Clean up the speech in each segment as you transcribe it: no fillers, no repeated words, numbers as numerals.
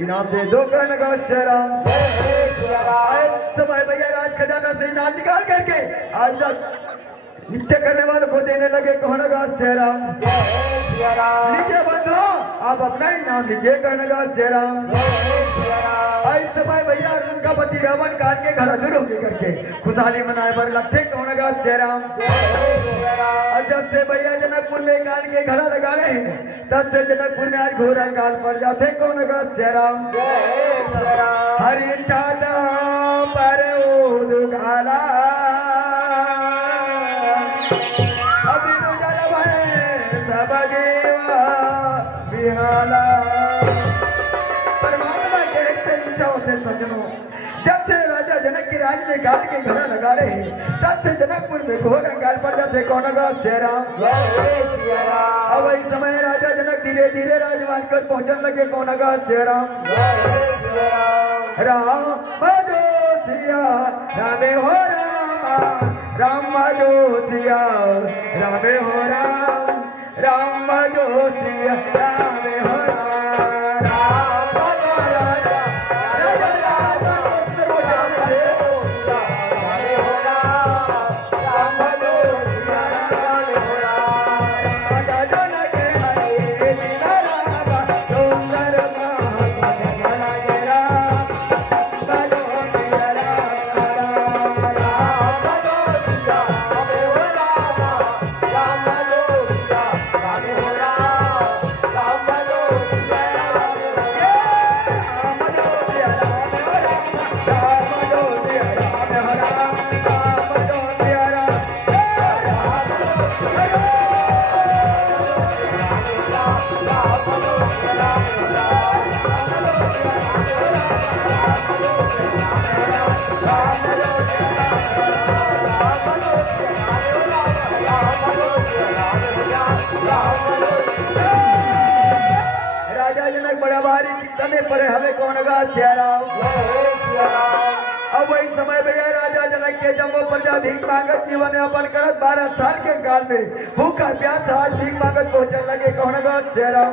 इनाम दे दो कर्णगा शराम समय भैया राज खजाना से इनाम निकाल करके आज तक नित्य करने वालों को देने लगे कर्णगा शराम। लीजिए बंधु आप अपना इनाम लीजिए कर्णगा शराम। इस समय भैया उनका पति रावण काल के घर दूर होके करके खुशहाली मनाए पर लट्ठे कर्णगा शराम। जब से भैया जनकपुर में काल के घड़ा लगा रहे हैं तब से जनकपुर में आज घोर काल पड़ जाते कौन का शराम। हरि चाटा पर उदगाला अभी तो जल भय सब देवा बिहाला। परमात्मा के एक से इच्छा होते सज्जनों जब से राजा जनक के राज में काल के घड़ा लगा रहे हैं तब से जनकपुर में घोर काल पड़ जाते कौन का शराम। अब इस समय राजा जनक धीरे धीरे राजमान कर पहुंचने लगे कौन का शराम। राम जोसिया रामे हो राम राम जोसिया रामे हो राम जोसिया रामे हो राम। राजा जनक बड़ा भारी समय पर हमें कौन गा शराम। अब वही समय भैया राजा जनक के जब वो प्रजा भीख मांगत जीवन यापन करत 12 साल के काल में भूखा प्यास आज भीख मांगत पहुंचने लगे कौन गा शराम।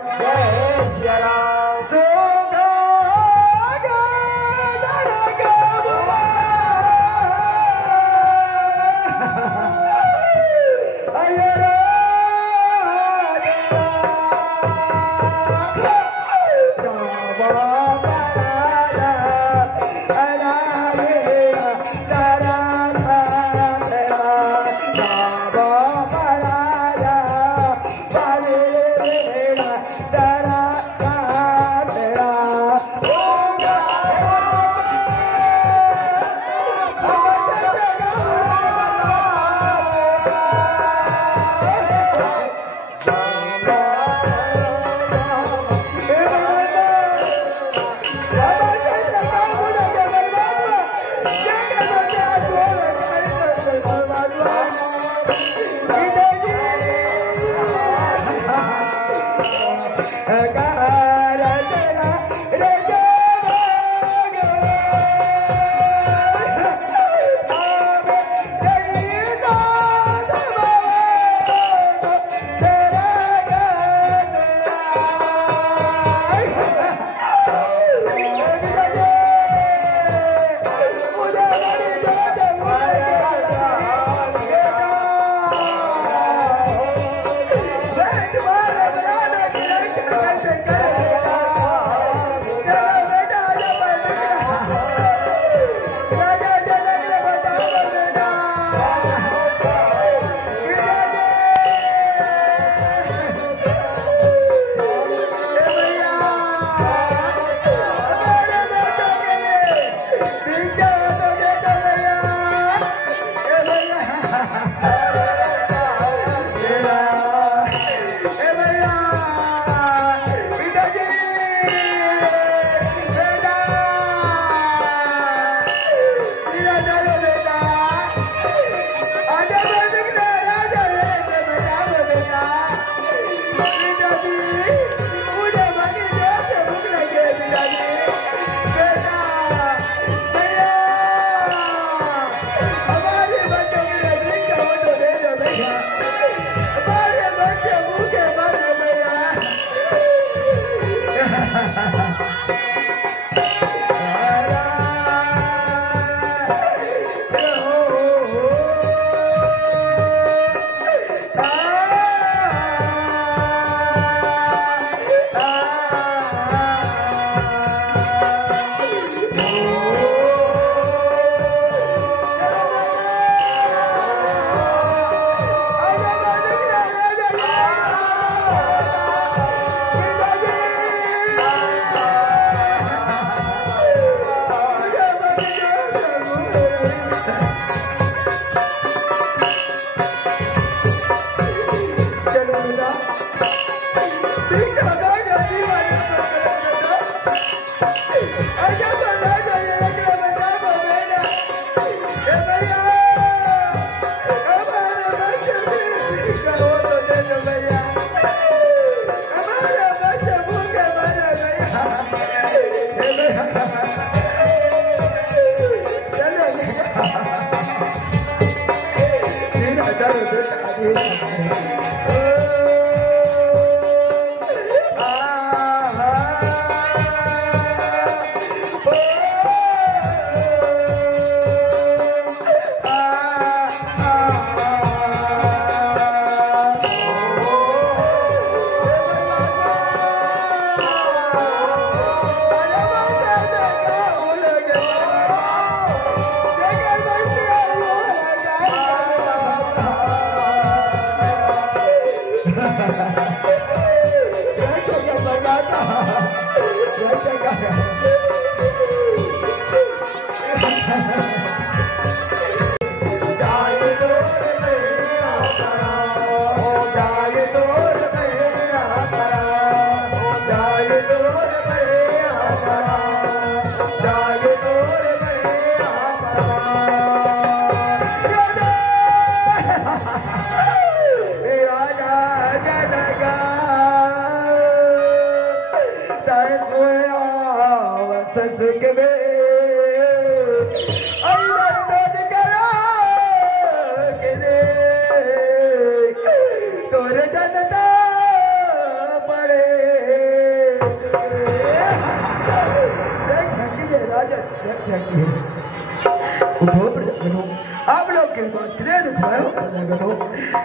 आप लोग के पास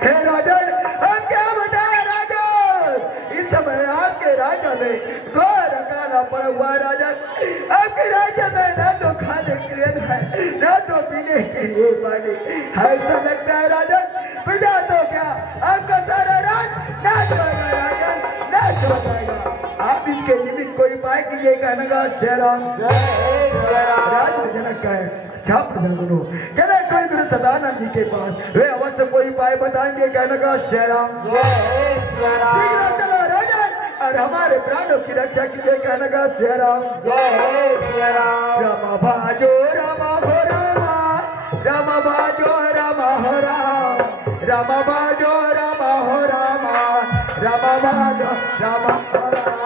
हे राजन, हम क्या बताए राजन, इस समय आपके राजा में घोर अकाला पड़ा हुआ राजन। आपके राजा में न तो खाने के लिए है न तो पीने के लिए पानी है। ऐसा लगता है राजन प्रजा तो क्या आपका सारा राज नाच होगा राजन, नाच हो जाएगा। आप इसके निमित्त कोई उपाय कीजिए कहने का शेराम राजा जनक का है छाप जगनो चले कोई गुरु सदानंद जी के पास वे अवश्य कोई उपाय बताएंगे कहने का शेराम चलो राजन और हमारे प्राणों की रक्षा कीजिए कहने का शेराम रामा भाजो रामा हो रामा, रामा भाजो रामा हो राम, रामा भाजो रामा हो रामा, रामा भाजो रामा हो राम।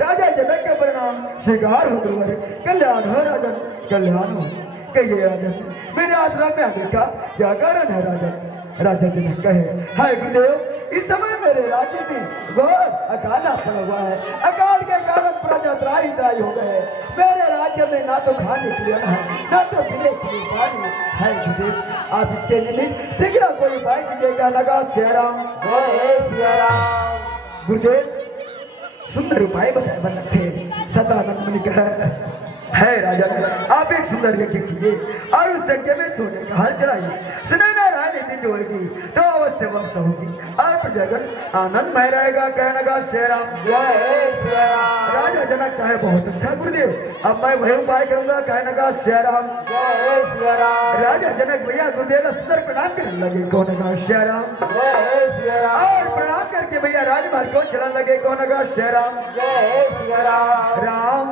राजा जनक के परिणाम शिकार हो गए। कल्याण हो राजन, कल्याण हो। कहिए राजन मेरे आश्रम में आने का क्या कारण है राजन? राजा जनक कहे हाय गुरुदेव, इस समय मेरे राज्य में घोर अकाल पड़ा हुआ है। अकाल के कारण प्रजा त्राही त्राही हो गए। मेरे राज्य में ना तो खाने के लिए है ना तो पीने के लिए पानी है। गुरुदेव आप इसके निमित्त शीघ्र कोई उपाय कीजिएगा लगा श्रीराम गुरुदेव। सुंदर उपाय बताए बन रखे सदानंद मुनि कहा है राजन आप एक सुंदर यज्ञ कीजिए और उस यज्ञ में सोने का हल चलाइए। सुनैना रानी दिन जोड़ेगी तो अवश्य वर्ष होगी और प्रजागण आनंदमय रहेगा कहने का श्रीराम राजा जनक कहे बहुत अच्छा गुरुदेव, अब मैं वही उपाय करूंगा कहने का श्रीराम राजा जनक भैया गुरुदेव सुंदर प्रणाम करने लगे कहने का श्रीराम और प्रणाम करके भैया राजमहल को चलने लगे कहने का श्रीराम राम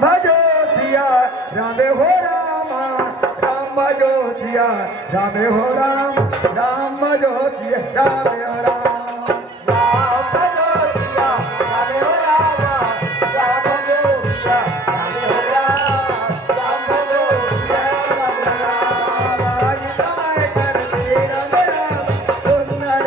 भजो सिया रामे हो रामा, राम भजो सिया रामे हो राम, राम भजो सिया रामे हो राम, राम भजो सिया रामे हो रामा, राम भजो सिया रामे हो राम, राम भजो सिया रामे हो राम। आज समय करते राम राम सुंदर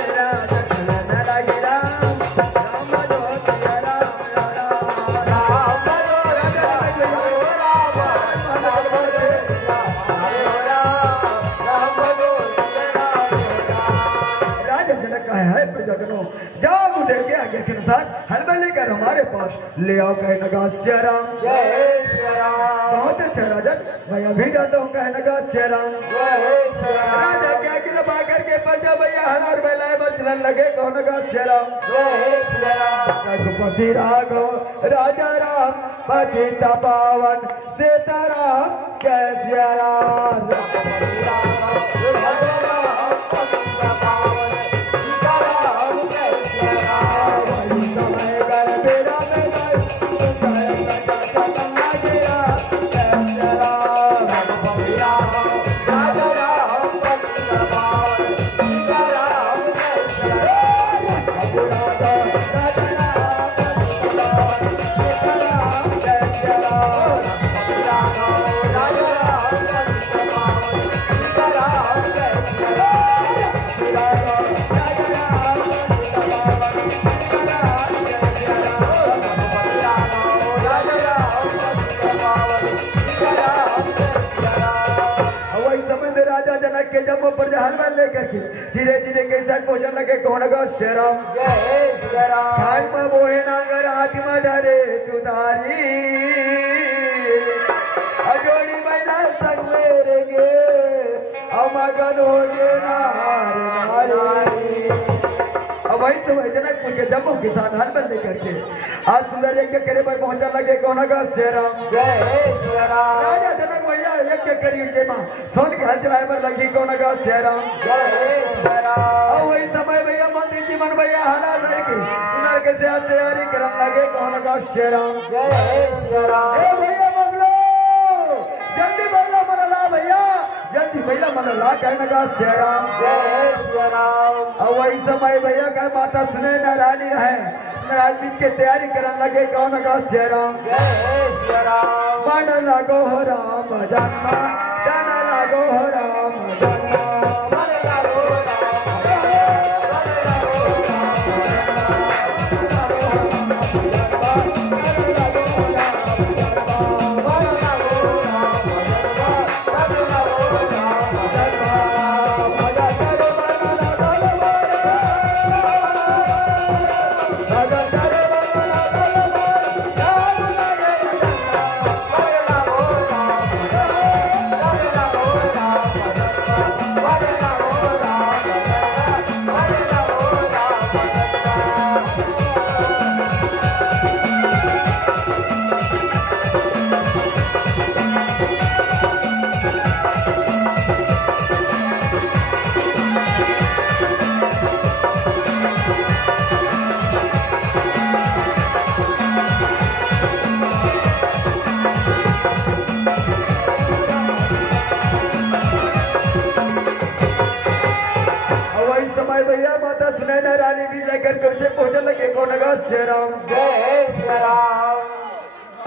है प्रजनों, जाओ मुझे के आगे के अनुसार हलवा लेकर हमारे पास ले आओ। कहे लगा सिया राम जय सिया राम। बहुत अच्छा राजन, मैं अभी जाता हूँ। कहे लगा सिया राम जय सिया राम। राजा क्या कि लबा करके पंजा भैया हलार बेलाए बचलन लगे। कौन लगा सिया राम जय सिया राम। रघुपति राघव राजा राम पतित पावन सीताराम जय सिया राम। के जब वो प्रजा लेकर के धीरे धीरे कैसा पहुंचने लगे। कौन गा श्री राम जय सिया राम। खाई में बोहे नांगर हाथी में धरे तुदारी अजोड़ी महिला संग लेंगे अमगन हो गे नार नारी। अब वही समय जनकपुर के जम्मू किसान हलबल लेकर के आज सुंदर यज्ञ करे पर पहुंचा लगे। कौन गा श्री राम जय सिया राम। राजा जनक भैया यज्ञ करी उठे मां सोन के हल चलाए पर लगी। कौन गा श्री राम जय सिया राम। अब वही समय भैया मंत्री जी मन भैया हालात लड़के सुंदर के से तैयारी करने लगे। कौन गा श्री राम जय सिया राम। ए भैया मंगलो जल्दी बोला मरला भैया जल्दी भैया मरला कहने का श्री राम जय सिया राम। अब वही समय भैया का माता सुने न रानी रहे राजनीति के तैयारी करने लगे। कौन का श्री राम जय सिया राम। मन लगो हो राम जन्मा डन लगो हो राम जन्मा मन लगो रानी भी लेकर के उसे पहुंचने लगे। कौन गा श्री राम जय सिया राम।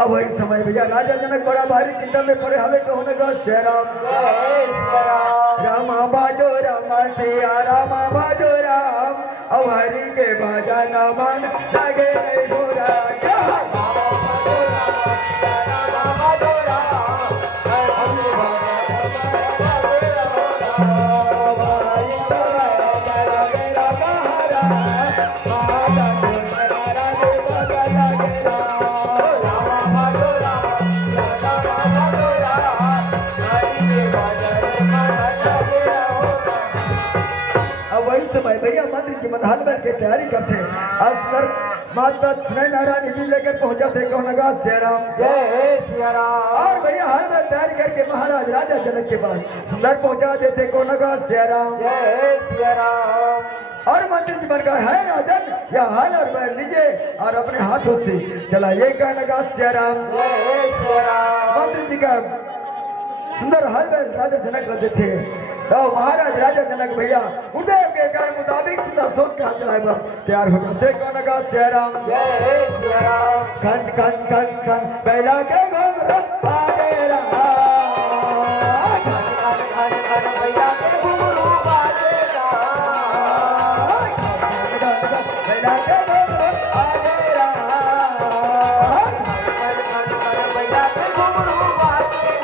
अब वही समय भैया राजा जनक बड़ा भारी चिंता में पड़े हमें। कौन गा श्री राम जय सिया राम। रामा बाजो रामा सिया रामा बाजो राम अब हरि के बाजा न मन लगे गोरा क्या भैया मंत्री जी मन हलबल की तैयारी करते असगर माता सुनय नारायण भी लेकर पहुंचा थे। कौन गा श्री राम जय सिया राम। और भैया हलबल तैयारी करके महाराज राजा जनक के पास सुंदर पहुंचा देते। कौन गा श्री राम जय सिया राम। और मंत्री जी मन का है राजन या हाल और बैल लीजिए और अपने हाथों से चलाइए। कहने का श्री राम जय सिया राम। मंत्री जी का सुंदर हलबल राजा जनक रचे थे। तो महाराज राजा जनक भैया उदय के कहे मुताबिक सुंदर सोच के हाथ चलाए पर तैयार हो जाते। कौन का श्री राम जय सिया राम। खन खन खन खन बैला के घोंघरा आगे रहा भैया के घुंघरू बाजे बैला के घोंघरा आगे रहा भैया के घुंघरू बाजे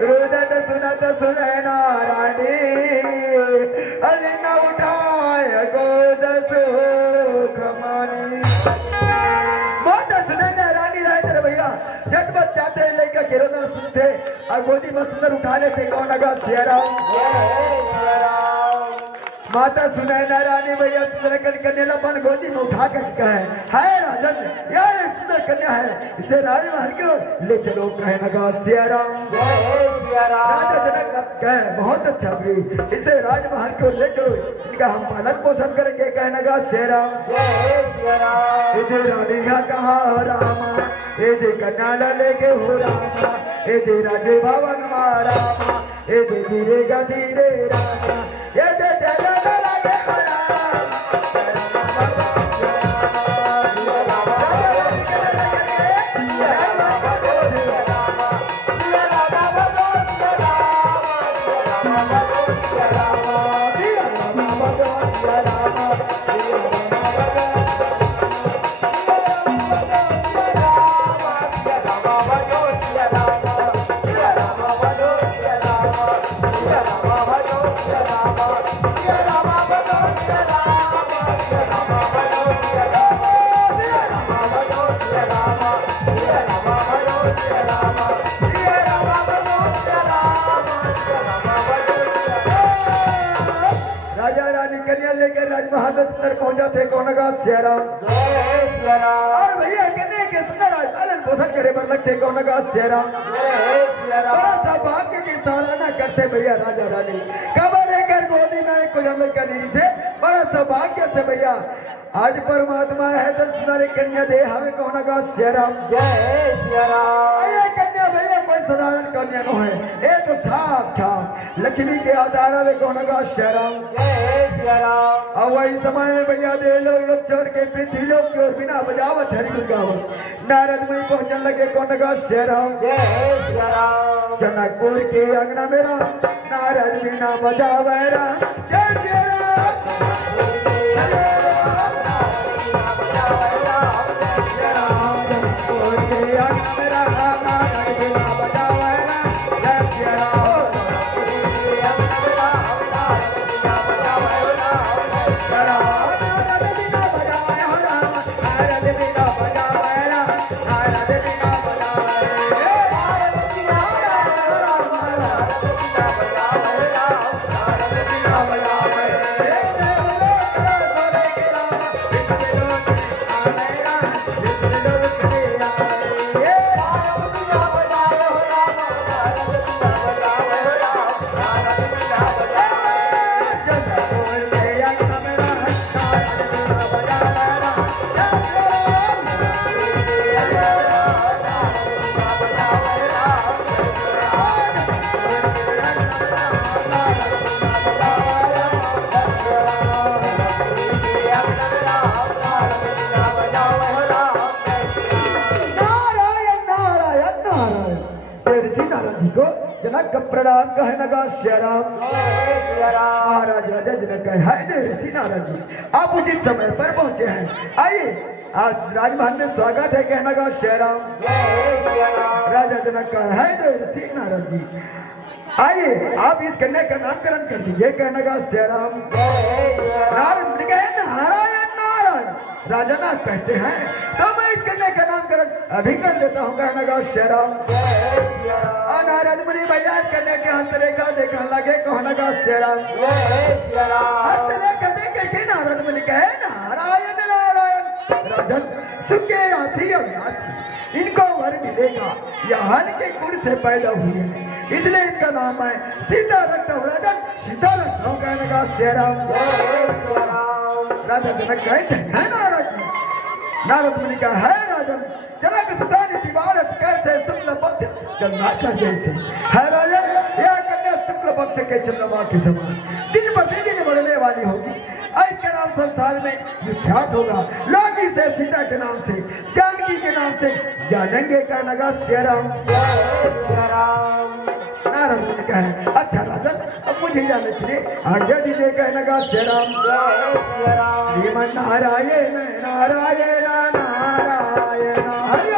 रुदन सुनत सुनैना रानी अली न उठाए गोद सुख मानी। माता सुनैना रानी राय तेरे भैया झटपट जाते लेकर किरण सुनते और गोदी में सुंदर उठा लेते कौन लगा सिया राम। माता सुनैना रानी भैया सुंदर कन्या अपन गोदी में उठा कर कहे है राजन यह एक सुंदर कन्या है इसे राजमहल की ओर ले चलो कहे लगा सिया राम। राजा जनक कहे बहुत अच्छा भी इसे राजमहल की ओर ले चलो इनका हम पालन पोषण करेंगे कहे लगा सिया राम। इधे रानी का कहा हो रामा इधे कन्या लेके हो रामा इधे राजे भवन मारा इधे धीरे गा धीरे रामा ये चला लगे लेकर राजमहल में सुंदर पहुंचा थे कौन का सिया राम। और भैया कहने के सुंदर पालन पोषण करे पर लगते कौन का सिया राम। बड़ा सा भाग्य की सराहना करते भैया राजा रानी खबर लेकर गोदी में कुजल कनीरी से बड़ा सौभाग्य से भैया आज परमात्मा है तो सुंदर कन्या दे हमें कौन का सिया राम। जय सिया राम। कन्या भैया कोई साधारण कन्या न है ये तो साक्षात लक्ष्मी के आधार में कौन का सिया राम। जय सिया राम। और वही समय में भैया दे लोग छोड़ के पृथ्वी लोग की ओर बिना बजावत हरि गावत नारद मुनि पहुंचने लगे कौन का सिया राम। जय सिया राम। जनकपुर के अंगना मेरा नारद बिना बजावे राम। जय सिया जनक प्रणाम कहे लगा सिया राम। महाराज राजा जनक कहे ऋषि नारद जी आप उचित समय पर पहुंचे हैं आइए आज राजमहल में स्वागत है कहने लगा सिया राम। राजा जनक कहे ऋषि नारद जी आइए आप इस कन्या का नामकरण कर दीजिए कहने लगा सिया राम। नारद कहे नारायण नारायण राजा नाथ कहते हैं तो मैं इस कन्या का नामकरण अभी कर देता हूँ कहने लगा सिया राम। नारद मुनि भैया कन्या के हस्तरेखा देखने लगे कहने लगा सिया राम। हस्तरेखा देख करके नारद मुनि कहे नारायण नारायण राजन सुखे राशि अविनाशी इनको वर मिलेगा यह हल्के गुण से पैदा हुए हैं इसलिए इनका नाम है सीता रक्त राजन सीता रक्त कहने लगा सिया राम। राजा जनक कहते हैं नारद जी नारद मुनि का है राजन जनक सुता नीति बालक कैसे शुक्ल पक्ष चंद्रमा का जैसे है राजन यह कन्या शुक्ल पक्ष के चंद्रमा के समान दिन प्रतिदिन बढ़ने वाली होगी इसके नाम संसार में विख्यात होगा लोग इसे सीता के नाम से जानकी के नाम से जानेंगे कहने लगा सिया राम। नारद मुनि कहे अच्छा राजन अब मुझे जाने के लिए आज्ञा दीजिए कहने लगा सिया राम। श्रीमन नारायण नारायण नारायण हरि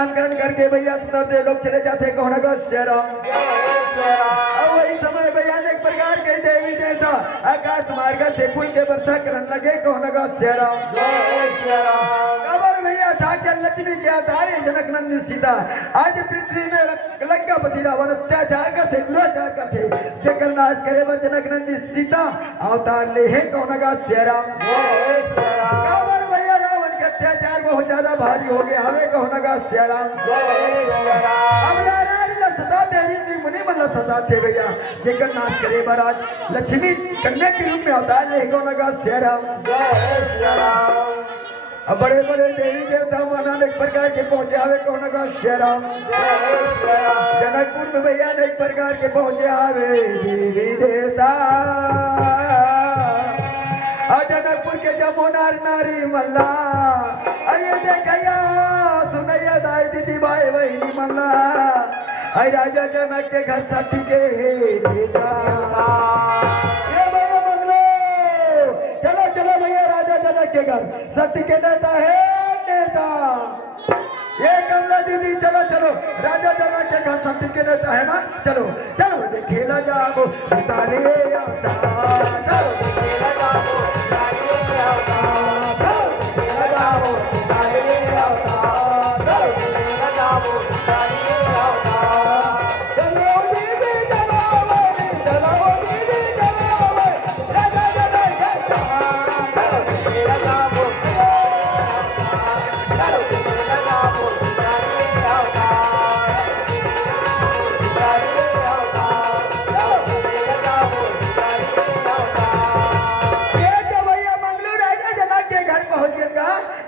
नामकरण करके भैया सुंदर देव लोग चले जाते कौन का शेराम। अब वही समय भैया एक प्रकार के देवी देवता आकाश मार्ग से फूल के वर्षा करने लगे कौन का शेराम। खबर भैया साक्षात लक्ष्मी के आधार जनक नंदी सीता आज पृथ्वी में लंकापति रावण अत्याचार करते दुराचार करते जकर नाश करे बर जनक नंदी सीता अवतार ले है कौन का शेराम। खबर भैया रावण के अत्याचार बहुत ज्यादा भारी हो गया हमें कौन का शेराम। सदा तेरी श्री मुनि मतलब सदा थे भैया जेकर नाश करे बर आज लक्ष्मी कन्या के रूप में अवतार ले कौन का शेराम। अब बड़े बड़े देवी देवता माना एक प्रकार के पहुंचे आवे कौन का शेराम। जनकपुर में भैया एक प्रकार के पहुंचे आवे देवी देवता जनकपुर के जमो नार नारी मल्ला अये देखैया सुनैया दाई दीदी भाई बहनी मल्ला अय राजा जनक के घर साठी के बेटा ये भैया मंगलो चलो चलो भैया राजा जनक के घर साठी के नेता है नेता ये कमला दीदी चलो चलो राजा जनक के घर साठी के नेता है ना चलो चलो खेला जाओ सितारे आता चलो खेला जाओ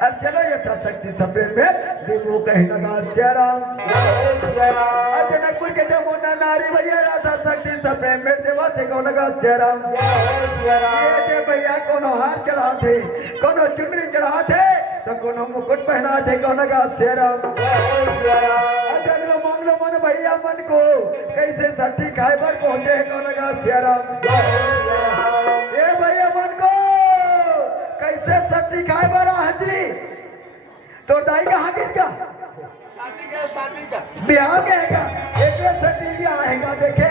अब चलो यथाशक्ति सफेद में देवो कहीं लगा शेराम। जनकपुर के जमुना नारी भैया यथाशक्ति सफेद में देवा थे कौन लगा शेराम। ये भैया कोनो हार चढ़ाते कोनो चुनरी चढ़ाते तो कोनो मुकुट पहना थे कौन लगा शेराम। जगलो मंगलो मन भैया मन को कैसे साठी खाए पर पहुंचे है कौन लगा शेराम। ये भैया मन को कैसे सट्टी खाए बरा हजरी तो दाई कहाँ गिरगा शादी का ब्याह कहेगा एक सट्टी आएगा देखे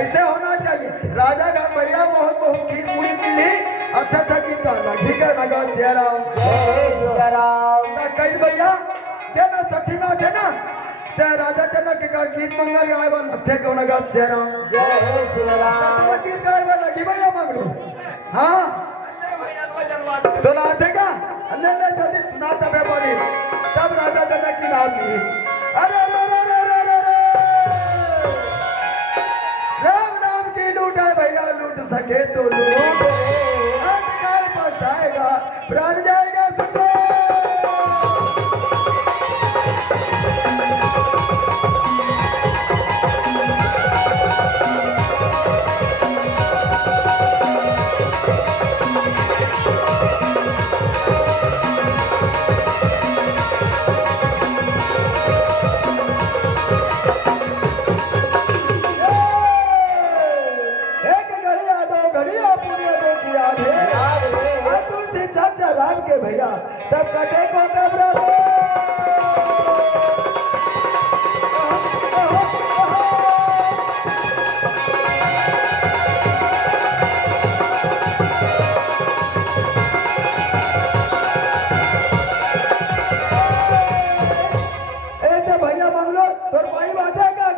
ऐसे होना चाहिए। राजा का भैया बहुत बहुत खीर पूरी मिली अच्छा अच्छा की काला ठीक है नगा शेराम ना कई भैया जेना सट्टी ना थे ना ते राजा जनक के घर गीत मंगल गाय बन थे कौन नगा शेराम। तो गीत गाय बन लगी भैया मंगलो हाँ सुनाते का अल्लाह जल्दी सुनाता बे बनी तब राजा जनक की नाम ली अरे राम नाम की लूट है भैया लूट सके तो लूट अंतकाल पछताएगा प्राण जाएगा सुनो के भैया तब कटे को तब भैया मंगलो तोर भाई बात है क्या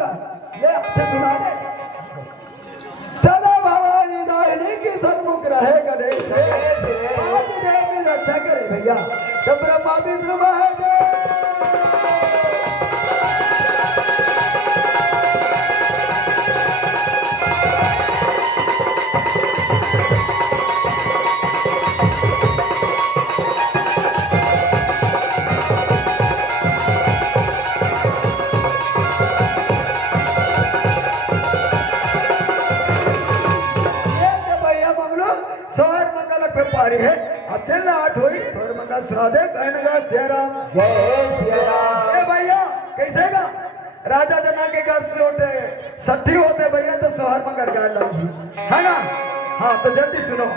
ले अच्छे सुना दे सदा भवानी दाहिनी की सन्मुख रहे गणेश रक्षा करे भैया तो ब्रह्मा विष्णु महादेव भैया मंगलो सोहर मंगल पे पारी है चल आठ हुई स्वर मंगल सुना दे कहने शेराम ए भैया कैसे गा राजा जना के घर से होते सट्ठी होते भैया तो सोहर मंगल गाय लगी है ना हाँ तो जल्दी सुनो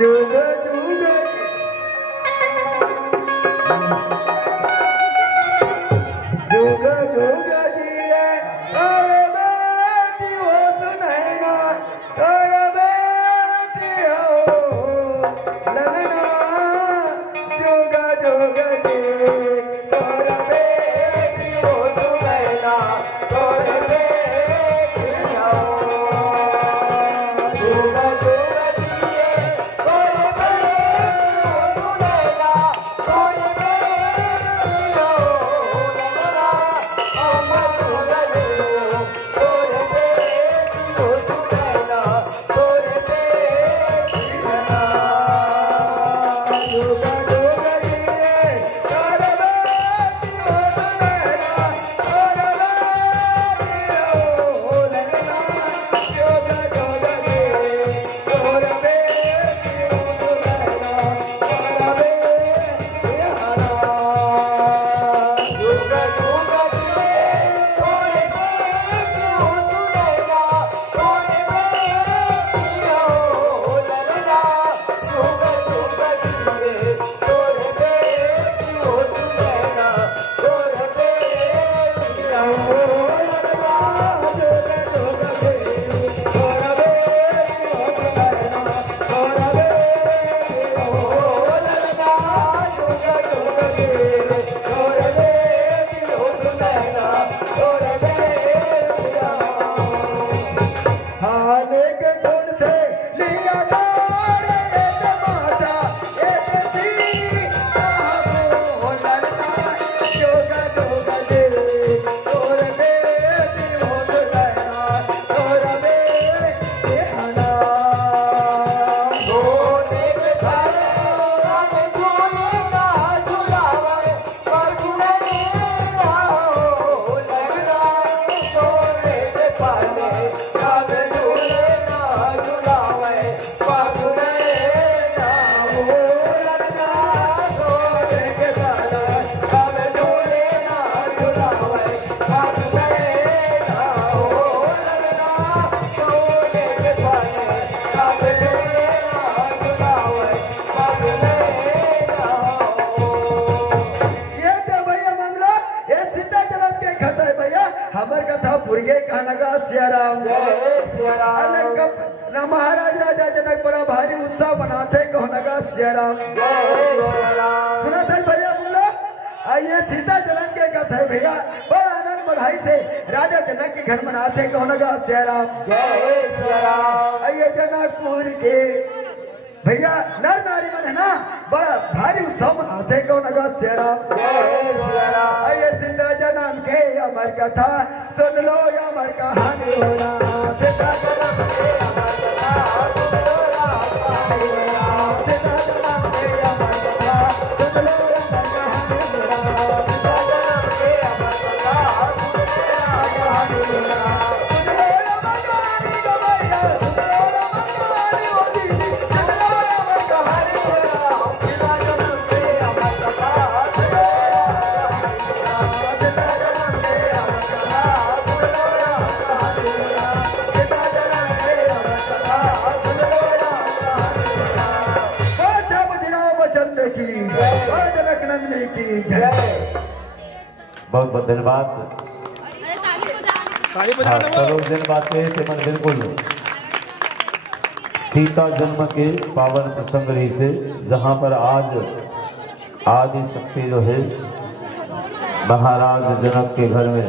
जुग जुग जुग जुग जिए और बेटी हो सुनैना और बेटी हो लगना जुग जुग जिए और बेटी हो सुनैना और बेटी हो जुग जुग जिए और बेटी हो सुनैना और बेटी हो लगना अमर जुग जिए और बेटी हो सुनैना और बेटी हो जुग जुग जिए और बेटी हो सुनैना और बेटी हो लगना जुग जुग जिए और बेटी हो सुनैना और बेटी जुग जुग जिए और बेटी हो सुनैना और बेटी हो लगना जुग जुग जिए और बेटी हो सुनैना और बेटी हो लगना जुग जुग जिए और बेटी हो सुनैना और बेटी हो लगना जुग जुग जिए और बेटी हो सुनैना और बेटी हो हाले के गुण से लिया गार एक माता एक दी हो लगना जुग जुग जिए और बेटी हो सुनैना और बेटी हना होने के थाले हम झूलना झुलावे पर झूलना हो लगना सोने के पाले हम झूलना झुलावे पर झूलना हो लगना सोने के पाले हम झूलना झुलावे पर झूलना हो लगना सोने के पाले हम झूलना झुलावे पर झूलना हो ये तो भैया मामला ये सीता जन्म के कथा है भैया हमर कथा पुरिये कहना का सियाराम अलग ना महाराज राजा जनक बड़ा भारी उत्सव मनाते कहना का सियाराम सुना था भैया बोलो आइए सीता जन्म के कथा है भैया बड़ा आनंद बधाई से राजा जनक के घर मनाते कहना का सियाराम आइए जनकपुर के भैया नर नारी मन है ना बड़ा भारी उत्सव मनाते कौन का सियाराम आइए सीता जन्म के अमर कथा सुन लो अमर कहानी हो रहा सीता जन्म के अमर कथा सुन लो कहानी हो रहा सीता जन्म के अमर कथा सुन लो अमर कहानी हो रहा सीता जन्म के अमर कथा सुन लो कहानी हो रहा सुन लो अमर कहानी को भैया सुन लो अमर कहानी हो दीदी सुन लो अमर कहानी हो रहा सीता जन्म के अमर कथा सुन लो सीता जन्म के अमर कथा सुन लो कहानी हो रहा सीता जन्म के अमर कथा सुन लो कहानी हो रहा चंद्र की जनक नंदनी की जय। बहुत बहुत धन्यवाद। चलो धन्यवाद से मन बिल्कुल सीता जन्म के पावन प्रसंग रही से जहाँ पर आज आदि शक्ति जो है महाराज जनक के घर में